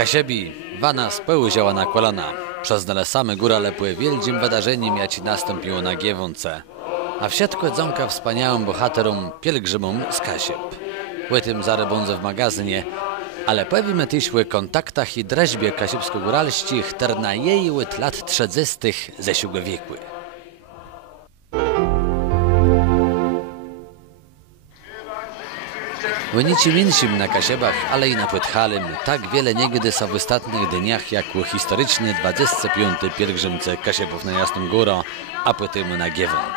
Kasiebi, wana spełziała na kolana. Przeznale same górale były wielkim wydarzeniem, jakie nastąpiło na Giewonce. A w siatku dzonka wspaniałym bohaterom, pielgrzymom z Kasieb. Ły tym zarebądze w magazynie, ale powiemy też o kontaktach i draźbie kasiebsko-góralści, które na jej od lat 30. ze wieku. W niczym innym na Kasiebach, ale i na Płytchalym tak wiele niegdy są w ostatnich dniach, jak u historycznie 25. pielgrzymce Kasiebów na Jasną Górę, a potem na Giewont.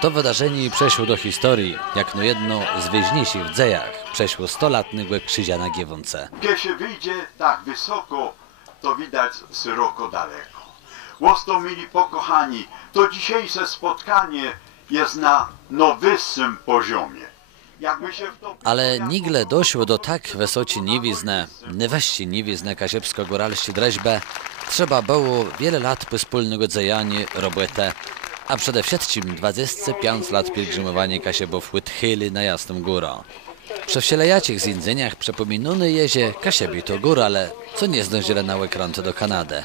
To wydarzenie przeszło do historii, jak no jedno z ważniejszych w dzejach przeszło 100-latnego krzyża na Giewonce. Kiedy się wyjdzie tak wysoko, to widać szeroko daleko. Łosto mili pokochani, to dzisiejsze spotkanie jest na wyższym poziomie. Ale nigle doszło do tak wysoci niewizne, nieweści niewizne kasiebsko-góralści draźbę, trzeba było wiele lat wspólnego dzejania, robotę, a przede wszystkim 25 lat pielgrzymowania Kasiebów Płytchyli na Jasną Górę. Przy wsielejacich zjedzeniach przypominany jezie Kasiebi to górale, co nie zdążyli na łekrantę do Kanady.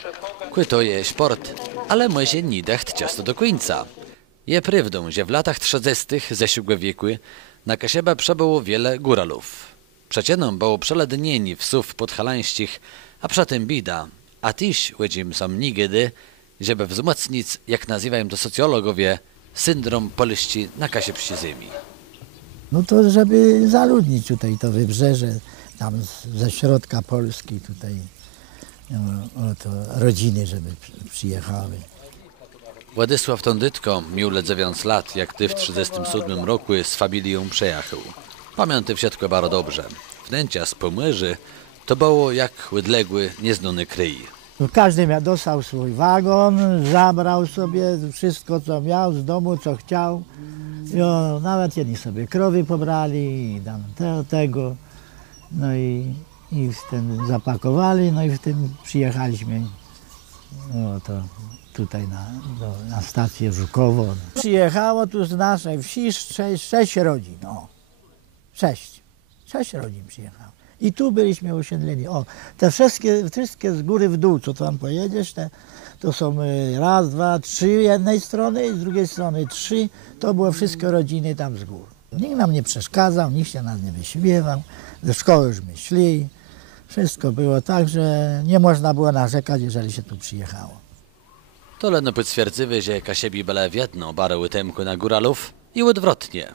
Kły to je sport, ale może nie decht ciasto do końca. Je prawdą, że w latach 30. zeszłego wieku na Kasiebę przebyło wiele góralów. Przecieną było przelednieni wsów podhalańskich, a przetem bida, a tyś łydzim są nigdy, żeby wzmocnić, jak nazywają to socjologowie, syndrom Polści na Kasiebskiej ziemi. No to żeby zaludnić tutaj to wybrzeże, tam ze środka Polski tutaj, to rodziny, żeby przyjechały. Władysław Tondytko miał ledwie lat, jak ty w 1937 roku z familią przejechał. Pamiętam wszystko bardzo dobrze. Wnęcia z Pomyży to było jak odległy, nieznany kryj. Każdy dostał swój wagon, zabrał sobie wszystko, co miał z domu, co chciał. Nawet jedni sobie krowy pobrali i tam tego. No i w tym zapakowali, no i w tym przyjechaliśmy. To tutaj na stację Żukowo. Przyjechało tu z naszej wsi 6 rodzin. Sześć rodzin przyjechało. I tu byliśmy osiedleni. Te wszystkie z góry w dół, co tam pojedziesz, to są raz, dwa, trzy jednej strony i z drugiej strony 3. To było wszystko rodziny tam z gór. Nikt nam nie przeszkadzał, nikt się nas nie wyśmiewał. Do szkoły już my szli. Wszystko było tak, że nie można było narzekać, jeżeli się tu przyjechało. To leno potwierdzyły, że Kasiebi byli w jedno barę temku na góralów i odwrotnie.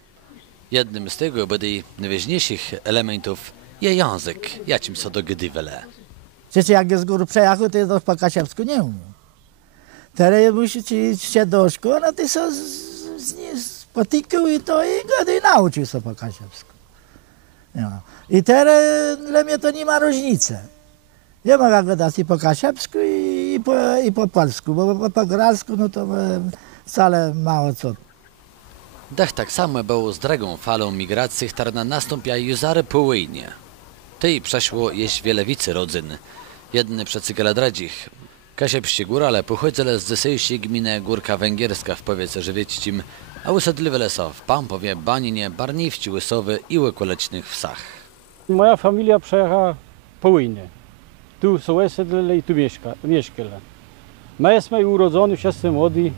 Jednym z tego byli najważniejszych elementów je język, jacim so dogadywali. Przecież jak z gór przejechał, to jest po kasiebsku nie umiał. Teraz musicie się do szkoły, no to się spotykał i nauczył się po kasiebsku. I teraz dla mnie to nie ma różnicy. Nie ma jak gadać i po kasiebsku i po polsku, bo po góralsku no to wcale mało co. Dech tak samo było z drugą falą migracji, która nastąpiła już zaraz po wojnie. Tej przeszło jeść wiele wicy rodzin. Jedny przecygale dradzich. Kasiebscy górale pochodzili z dzisiejszej gminy Górka Węgierska w powiecie żywieckim, a usiedliwali są w Pampowie, Baninie, Barniwci, Łysowy i okolicnych wsach. Moja familia przejechała po wojnie. Tu są osiedlili i tu mieszkali. My jesteśmy urodzeni, wszyscy młodzi,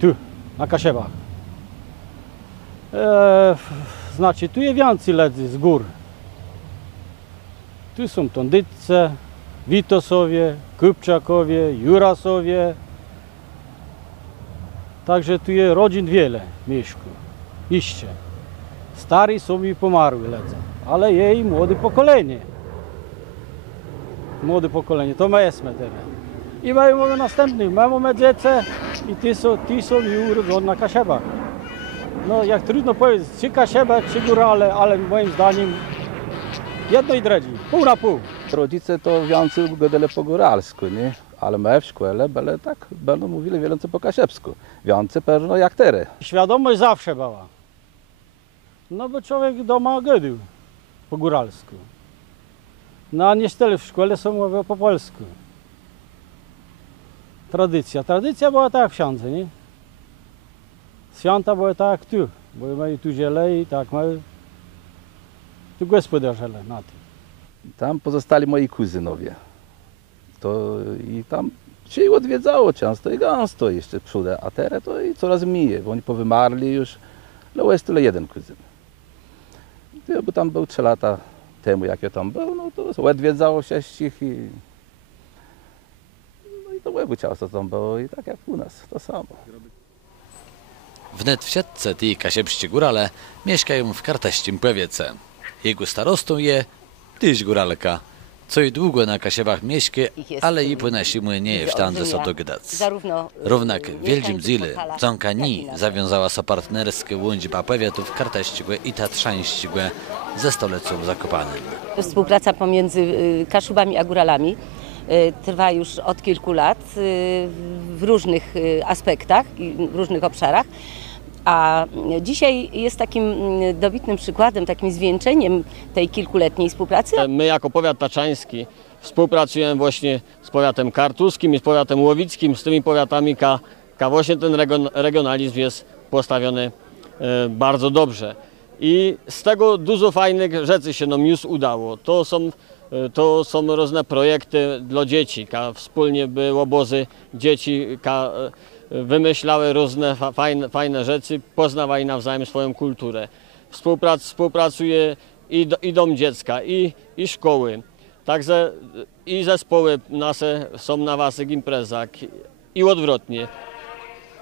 tu, na Kasiebach. Znaczy, tu jest więcej ludzi z gór. Tu są Tondytce, Witosowie, Kupczakowie, Jurasowie. Także tu jest rodzin wiele mieszka. Iście. Stari są i pomarły ludzie, ale jest i młode pokolenie. Młode pokolenie, to my jesteśmy teraz. I mamy następnych, mamy dzieci i ci są i urodzeni na Kasiebach. No jak trudno powiedzieć, czy Kasieba, czy górale, ale moim zdaniem jedno i drugie, pół na pół. Rodzice to więcej gadali po góralsku, nie? Ale my w szkole będą mówili więcej po kasiebsku. Więcej pewno jak teraz. Świadomość zawsze była. No bo człowiek doma gadał po góralsku. No a niestety w szkole są mówią po polsku. Tradycja była tak wszędzie, nie? Święta były tak tu, bo my tu ziele i tak my tu gospodarzele na tym. Tam pozostali moi kuzynowie. I tam się ich odwiedzało często i gęsto jeszcze przód, a teraz to i coraz mniej, bo oni powymarli już. No jest tyle jeden kuzyn. Bo tam był 3 lata temu, jak ja tam był, no to odwiedzało się ich no i to łebu często tam było i tak jak u nas, to samo. Wnet w siatce ti kasiepscy górale mieszkają w kartaścim Pławiece. Jego starostą je tyś góralka, co i długo na kasiebach mieszkie, ale i po nasimu nie je w tandze so dogadać. Równak wieldzim zile, dzonka ni zawiązała so partnerskie łądźba Pławietów kartaścigłe i tatrzańścigłe ze stolecą Zakopanem. Współpraca pomiędzy Kaszubami a góralami trwa już od kilku lat w różnych aspektach i w różnych obszarach. A dzisiaj jest takim dobitnym przykładem, takim zwieńczeniem tej kilkuletniej współpracy. My jako powiat taczański współpracujemy właśnie z powiatem kartuskim i z powiatem łowickim, z tymi powiatami, właśnie ten regionalizm jest postawiony bardzo dobrze. I z tego dużo fajnych rzeczy się nam już udało. To są różne projekty dla dzieci. Wspólnie były obozy dzieci, wymyślały różne fajne rzeczy, poznawali nawzajem swoją kulturę. Współpracuje i dom dziecka, i szkoły. Także i zespoły nasze są na waszych imprezach i odwrotnie.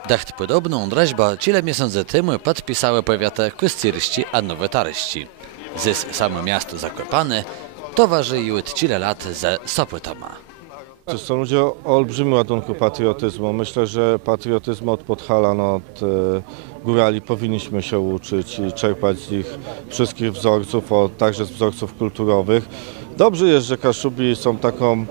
Dacht podobną draźba cile miesiące temu podpisały powiatę kwestyrści a nowetarści. Zys samo miasto Zakopane towarzyją od cile lat ze Sopotama. To są ludzie o olbrzymim ładunku patriotyzmu. Myślę, że patriotyzmu od Podhalan, od górali powinniśmy się uczyć i czerpać z ich wszystkich wzorców, także z wzorców kulturowych. Dobrze jest, że Kaszubi są taką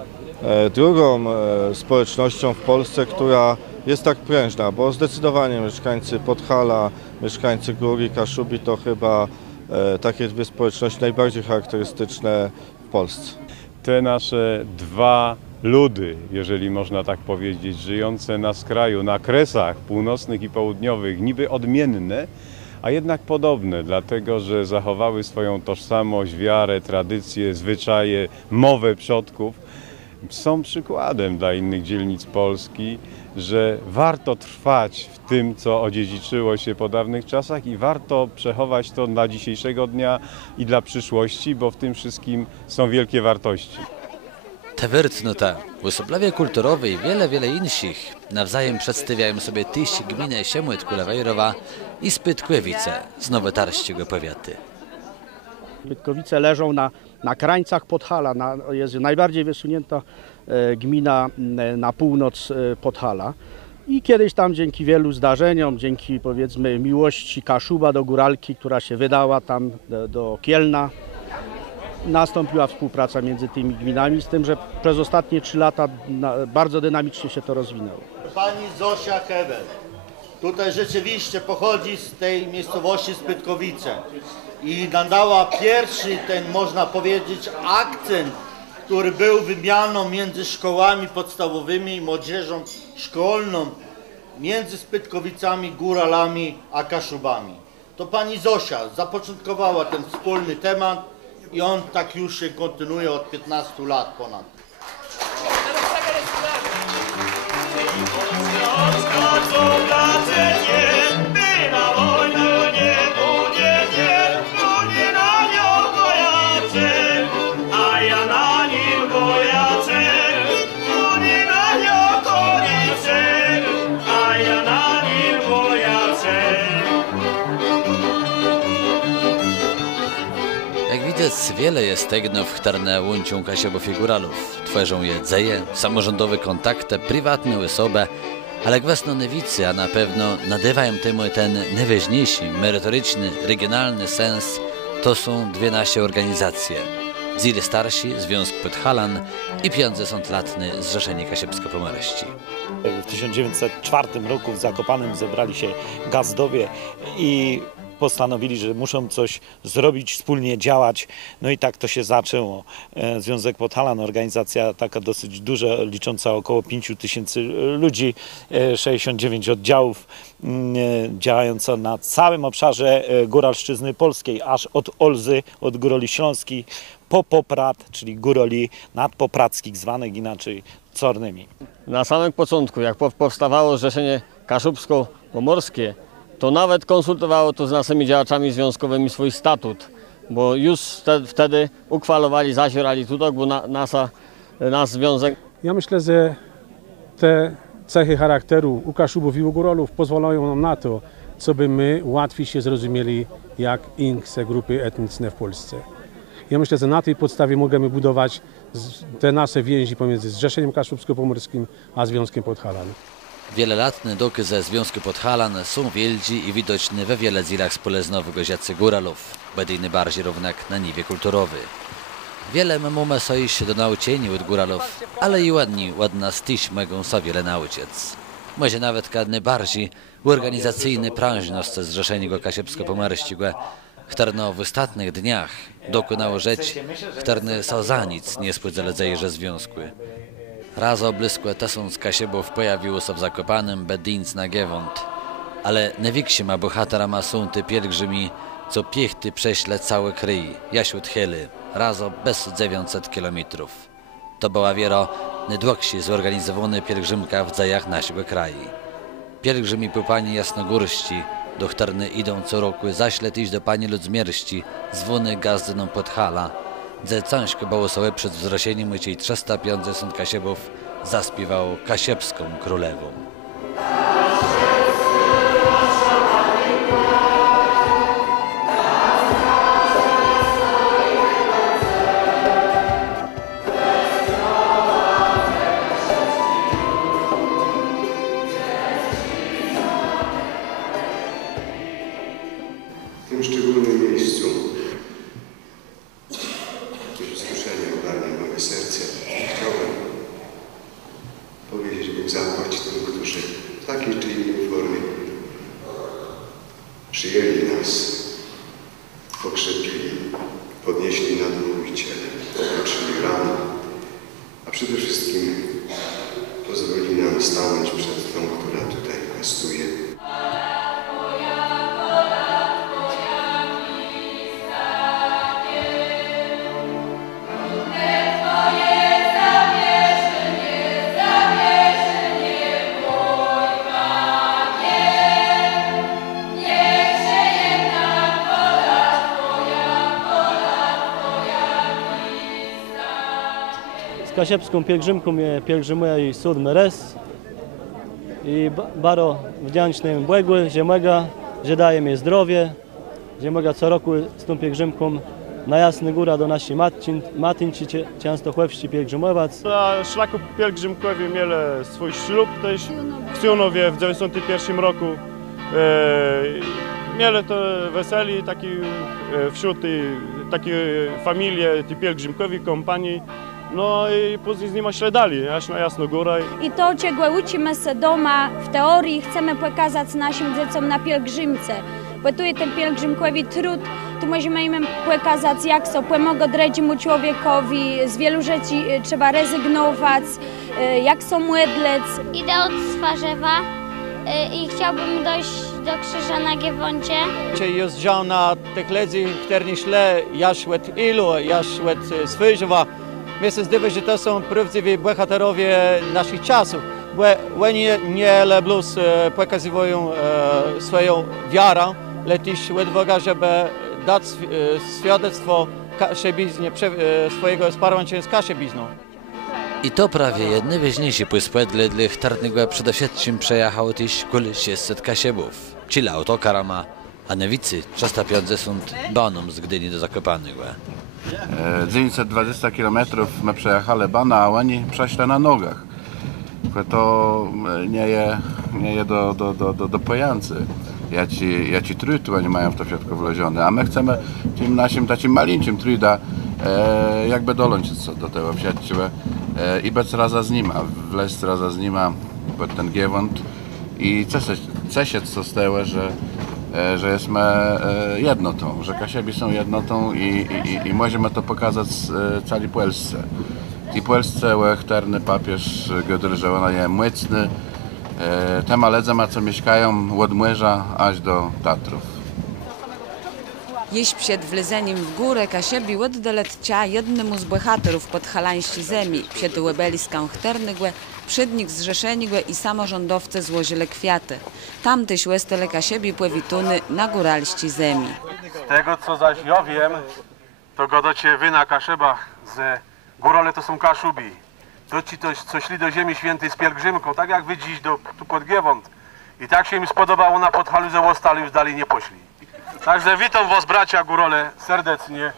drugą społecznością w Polsce, która jest tak prężna, bo zdecydowanie mieszkańcy Podhala, mieszkańcy Gór i Kaszubi to chyba takie dwie społeczności najbardziej charakterystyczne w Polsce. Te nasze dwa ludy, jeżeli można tak powiedzieć, żyjące na skraju, na kresach północnych i południowych, niby odmienne, a jednak podobne, dlatego że zachowały swoją tożsamość, wiarę, tradycje, zwyczaje, mowę przodków, są przykładem dla innych dzielnic Polski, że warto trwać w tym, co odziedziczyło się po dawnych czasach i warto przechować to dla dzisiejszego dnia i dla przyszłości, bo w tym wszystkim są wielkie wartości. Te wyrtnute, usoblawie kulturowe i wiele innych nawzajem przedstawiają sobie tyś gminę Siemłyt Kulewejrowa i Spytkłewice z nowotarskiego powiaty. Spytkowice leżą na krańcach Podhala, jest najbardziej wysunięta gmina na północ Podhala. I kiedyś tam dzięki wielu zdarzeniom, dzięki powiedzmy miłości Kaszuba do góralki, która się wydała tam do Kielna, nastąpiła współpraca między tymi gminami, z tym, że przez ostatnie 3 lata bardzo dynamicznie się to rozwinęło. Pani Zosia Hebel tutaj rzeczywiście pochodzi z tej miejscowości Spytkowice i nadała pierwszy ten, można powiedzieć, akcent, który był wymianą między szkołami podstawowymi i młodzieżą szkolną, między Spytkowicami, góralami a Kaszubami. To pani Zosia zapoczątkowała ten wspólny temat i on tak już się kontynuuje od 15 lat ponad. Wiele jest tegnów, które łączą Kasiobów i góralów. Tworzą je dzeje, samorządowe kontakty, prywatne osoby, ale gwasno newicy, a na pewno nadywają temu ten najważniejszy, merytoryczny, regionalny sens, to są dwie nasze organizacje. Zile Starsi, Związek Podhalan i 50-latny Zrzeszenie Kasiebsko-Pomoryści. W 1904 roku w Zakopanem zebrali się gazdowie i postanowili, że muszą coś zrobić, wspólnie działać. No i tak to się zaczęło. Związek Podhalan, organizacja taka dosyć duża, licząca około 5000 ludzi, 69 oddziałów, działająca na całym obszarze Góralszczyzny Polskiej, aż od Olzy, od Górali Śląskich, po Poprad, czyli Górali nadpopradzkich, zwanych inaczej Cornymi. Na samym początku, jak powstawało Zrzeszenie Kaszubsko-Pomorskie, to nawet konsultowało to z naszymi działaczami związkowymi swój statut, bo już wtedy uchwalowali, zaświerali tutaj, bo nasz związek. Ja myślę, że te cechy charakteru u Kaszubów i u Góralów pozwalają nam na to, co by my łatwiej się zrozumieli jak inne grupy etniczne w Polsce. Ja myślę, że na tej podstawie możemy budować te nasze więzi pomiędzy Zrzeszeniem Kaszubsko-Pomorskim a Związkiem Podhalan. Wielolatne doky ze Związku Podhalan są wielci i widoczne we wiele dzielach spoleznowych ziacy Góralów, będą bardziej równak na niwie kulturowy. Wiele mamy się do nauczenia od Góralów, ale i ładna styś mogą sobie wiele nauczyć. Może nawet kadny bardziej organizacyjny prężność Zrzeszenia Kaszubsko-Pomorskiego, które w ostatnich dniach dokonało rzecz, które są za nic nie spłydzele związku. Raz oblyskłe tesąc Kasiebów pojawiło się w Zakopanem bedinc na Giewont, ale największyma bohaterama są te pielgrzymi, co piechty prześle całe kryj, jaśut chyly, razo bez 900 kilometrów. To była wiero najdłuższy zorganizowany pielgrzymka w dzajach naszego kraju. Pielgrzymi po Pani Jasnogórści, do którne idą co roku zaśletić do Pani Ludzmierści, zwony gazdyną Podhala, gdzie ciężko było sobie przed wzroszeniem i 350 Kasiebów zaśpiewało Kasiebską Królewą. W tym szczególnym miejscu wzruszenie ogarnia moje serce. Chciałbym powiedzieć Bóg zapłać tym, którzy w takiej czy innej formie przyjęli nas, pokrzepili, podnieśli na duchu i ciele, opatrzyli rany, a przede wszystkim pozwolili nam stanąć przed tą, która tutaj gastuje. Z Kasiebską pielgrzymką pielgrzymuje i Sud Meres i bardzo wdzięczny Błegu, że mogę, że daje mi zdrowie, że mogę co roku z tą pielgrzymką na Jasny Góra do naszej Matynci Częstochowści pielgrzymować. Na szlaku pielgrzymkowym mieli swój ślub też w Cionowie w 1991 roku. Mieli to weseli taki, wśród takiej familii, tej pielgrzymkowej kompanii. No i później z nimi śledali, aż na Jasną Górę. I to, czego uczymy się doma w teorii, chcemy pokazać naszym dzieciom na pielgrzymce. Bo tu jest ten pielgrzymkowy trud, tu możemy im pokazać, jak są pomogą drugiemu człowiekowi, z wielu rzeczy trzeba rezygnować, jak są młodlec. Idę od Swarzewa i chciałbym dojść do krzyża na Giewoncie. Jeżdżam na tych ludzi, którzy szli, ja szedł ilu, ja szedł z Wyżowa. Mnie się zdaje, że to są prawdziwi bohaterowie naszych czasów, bo oni nie lubią pokazywać swoją wiarę, lecz odwaga, żeby dać świadectwo kaszebiznie, swojego wsparcia z kaszebizną. I to prawie jedne ważniejsze pospędle dla którego przede wszystkim przejechało też kule 600 Kasiebów, czyli autokarama, a nawicy 350 banom z Gdyni do Zakopanego. 920 km my przejechali bana, a oni przeszli na nogach. To nie jest do pojancy. Ja ci trud oni mają w to wszystko wlezione, a my chcemy tym naszym takim malińczym truda jakby dolączyć do tego wsiadźcie i być razem z nima, wleźć razem z nima pod ten Giewont i coś co z tego, że że jesteśmy jednotą, że Kasiebi są jednotą i możemy to pokazać całej Polsce. I Polsce łechterny papież Godry, że ona jest mocny, te maledze co mieszkają od Młyża aż do Tatrów. Jeś przed wlezeniem w górę Kasiebi oddeletcia jednemu z bohaterów podhalańści zemi, przed łebeliską chternygłe, przednik zrzeszenigłe i samorządowce złożyli kwiaty. Tamtyś łestele Kasiebi płewituny na góralści zemi. Z tego co zaś ja wiem, to godocie wy na Kaszebach, że górale to są Kaszubi. To ci co szli do ziemi świętej z pielgrzymką, tak jak wy dziś tu pod Giewont. I tak się im spodobało na Podhalu, że ostali już dalej nie poszli. Także witam was bracia górale serdecznie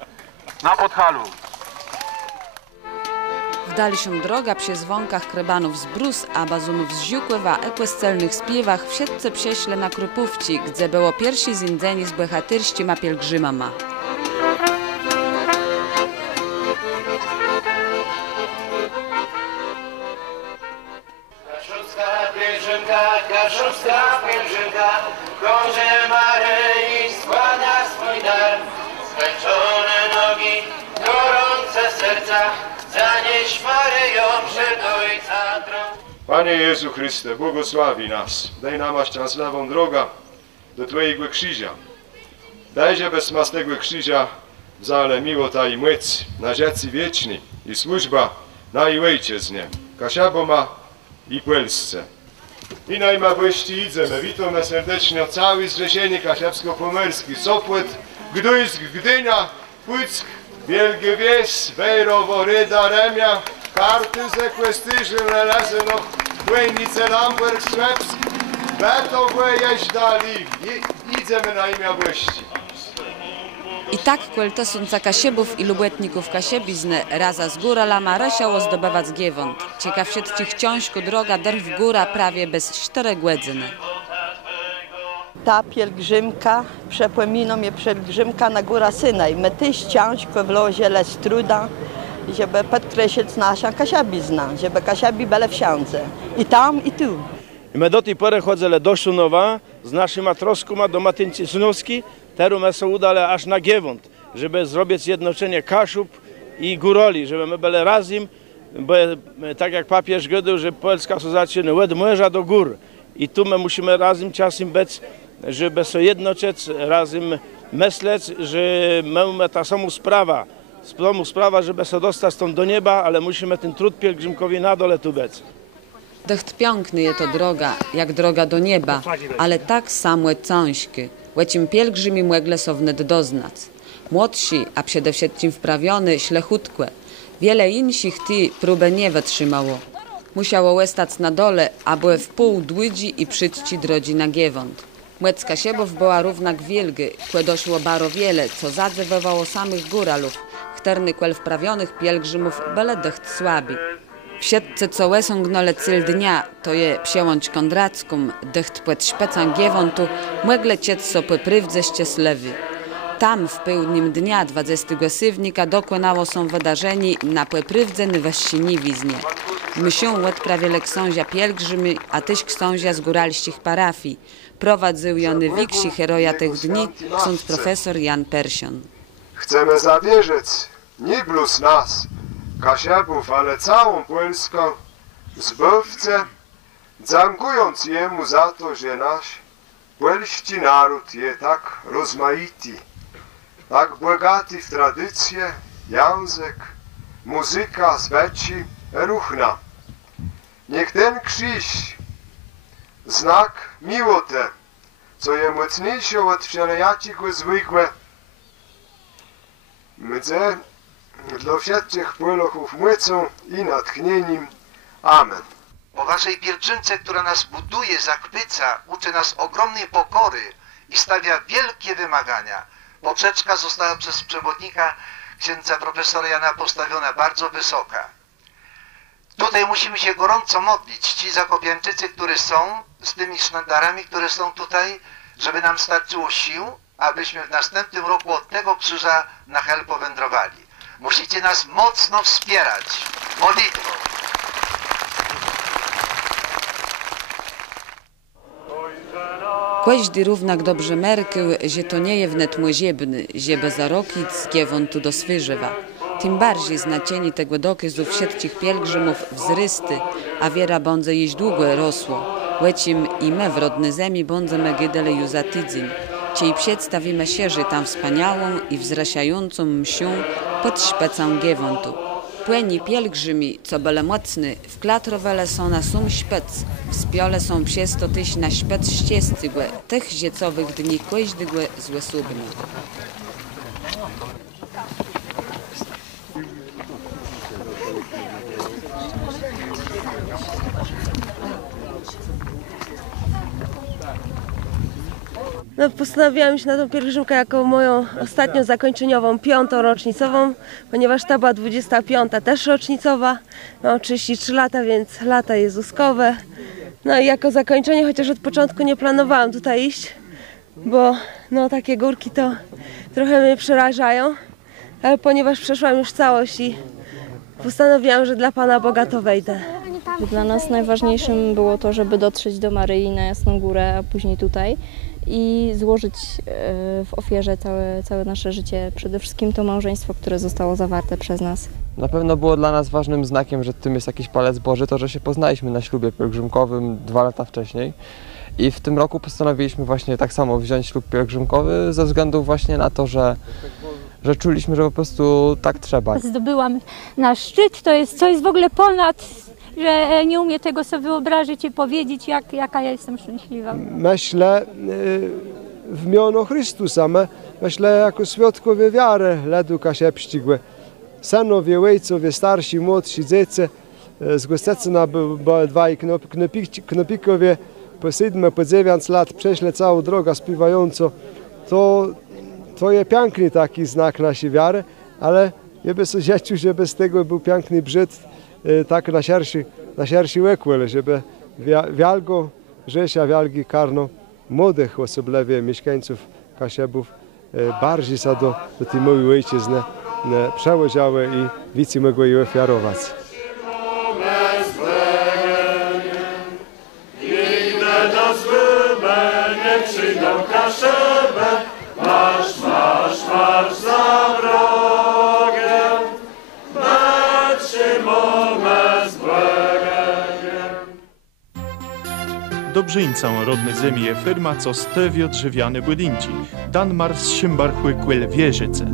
na Podhalu. W dalszym droga przy dzwonkach krebanów z brus, a bazunów z ziukływa, ekwescelnych śpiewach wsiedce prześle na Krupówci, gdzie było pierwsi zindzeni z bohatyrścima pielgrzymama. Kaszubska pielgrzymka, krąże Maryi, skłania swój dar. Zmęczone nogi, gorące serca, zanieś Maryjo przed Ojca tron. Panie Jezu Chryste, błogosławi nas, daj nam szczęśliwą drogę do Twojego krzyża. Dajże bez masnego krzyża wzale miłota i moc na rzecy wieczny i służba na i Ojczyznie, Kasiaboma i Polsce. I najmabłyści idziemy, witamy serdecznie cały zrzeszenie kasiewsko-pomerski, Sopłet, Gdyńsk, Gdynia, Płyck, Wielki Wieś, Wejrowo, Ryda, Remia, Kartys, Ekwestyżyn, Lelezynow, Łejnice, Lamberg, Szwepsk, Betogłe, Jeźdali, idziemy na imię błyści. I tak kweltesunca Kasiebów i lubetników Kasiebizny raza z góralama rasiało zdobywać Giewont. Ciekaw wszystkich ciążku droga derw góra prawie bez 4 godziny. Ta pielgrzymka przepłeminą je pielgrzymka na Góra Synaj. My tyś ciążko w lozie les truda, żeby podkreślić nasza Kasiebizna, żeby Kasiebi były wsiądze. I tam, i tu. My do tej pory chodzimy do Szunowa z naszymi troskami do Matynci Sunowskiej. Teraz my się udali aż na Giewont, żeby zrobić zjednoczenie Kaszub i Górali, żeby my byli razem, bo tak jak papież gadał, że Polska zacznie od Młyża do gór. I tu my musimy razem czasem być, żeby się jednoczyć, razem myśleć, że mamy ta samą sprawę, żeby się dostać stąd do nieba, ale musimy ten trud pielgrzymkowi na dole tu być. Dość piękny jest to droga, jak droga do nieba, ale tak samo ciężkie. Łecim pielgrzymi młegle są wnet doznać. Młodsi, a przede wszystkim wprawiony, ślechutkłe. Wiele innych ty próbę nie wytrzymało. Musiało łestać na dole, a były w pół dłydzi i przyćci drodzi na Giewont. Młec Kasiebów była równa gwilgy, kłe doszło baro wiele, co zadzywowało samych góralów. Chterny kwel wprawionych pielgrzymów byle dość słabi. Wsiedce co łesą gnole cyl dnia, to je psięłąć kondrackum, dycht płet szpecan Giewontu, młegle ciec so poprywdze ścieslewy. Tam w pełnym dnia 20 sywnika dokonało są wydarzeni na poprywdze Nywaściniwiznie. Mysią odprawili książa pielgrzymy, a tyś książa z góralścich parafii. Prowadził jony wiksi heroja tych dni, ksiądz profesor Jan Persion. Chcemy zawierzyć, nie blus nas, Kasiebów, ale całą Polską, zbawcę, dziękując Jemu za to, że nasz polski naród jest tak rozmaity, tak bogaty w tradycje, język, muzyka, zwyczaj, ruchna. Niech ten krzyż, znak miłote, co jest mocniejsze od wszeljakiego zwykłe, będzie dla wszystkich Polaków mocą i natchnieniem. Amen. O waszej pielgrzymce, która nas buduje, zachwyca, uczy nas ogromnej pokory i stawia wielkie wymagania. Poprzeczka została przez przewodnika księdza profesora Jana postawiona bardzo wysoka. Tutaj musimy się gorąco modlić, ci zakopiańczycy, którzy są z tymi sztandarami, które są tutaj, żeby nam starczyło sił, abyśmy w następnym roku od tego krzyża na Hel powędrowali. Musicie nas mocno wspierać modlitwą. Ojcze nasz, Każdy równak dobrze merkył, że to nie je wnet młoziebny, żeby za rokic giewon tu do swyżywa. Tym bardziej znaczenie tego dokazu wśród tych pielgrzymów wzrysty, a wiera bądze jeść długo rosło. Lecim i my w rodnej ziemi bądzemy gydele już za tydzień. Ciej przedstawimy sierzy tam wspaniałą i wzrasiającą msią pod szpecą giewontu. Płeni pielgrzymi, co byle mocny, w klatrowele są na sum szpec, w spiole są przez to tyś na szpec ściestygłe, tych ziecowych dni każdygłe złe subne. No, postanowiłam iść na tą pielgrzymkę jako moją ostatnią zakończeniową, 5. rocznicową, ponieważ ta była 25. też rocznicowa. Mam 33 lata, więc lata jezuskowe. No i jako zakończenie, chociaż od początku nie planowałam tutaj iść, bo no, takie górki to trochę mnie przerażają, ale ponieważ przeszłam już całość i postanowiłam, że dla Pana Boga to wejdę. Dla nas najważniejszym było to, żeby dotrzeć do Maryi na Jasną Górę, a później tutaj i złożyć w ofierze całe nasze życie, przede wszystkim to małżeństwo, które zostało zawarte przez nas. Na pewno było dla nas ważnym znakiem, że tym jest jakiś palec Boży, to, że się poznaliśmy na ślubie pielgrzymkowym 2 lata wcześniej. I w tym roku postanowiliśmy właśnie tak samo wziąć ślub pielgrzymkowy ze względu właśnie na to, że czuliśmy, że po prostu tak trzeba. Zdobyłam na szczyt, to jest coś w ogóle ponad, że nie umiem tego sobie wyobrazić i powiedzieć, jaka ja jestem szczęśliwa. Myślę w imieniu Chrystusa, myślę jako świadkowie wiary ledu kasiepścigłe. Synowie, ojcowie, starsi, młodsi, dzieci, zgłosecena były 2 knopikowie, po 7, po 9 lat przeszli całą drogę śpiewająco. To jest piękny taki znak naszej wiary, ale ja bym sobie życzył, żeby z tego był piękny brzyd, tak na szerszy łekłel, żeby wielgo życia, wielgi karno młodych osobliwie mieszkańców Kasiebów bardziej się do tej mojej ojczyzny przełożyły i więcej mogły je ofiarować. Dobrzyńcą rodnej ziemi je firma, co stewio drzewiane budynki. Dan Mars Szymbarchły Kwiel Wieżyce.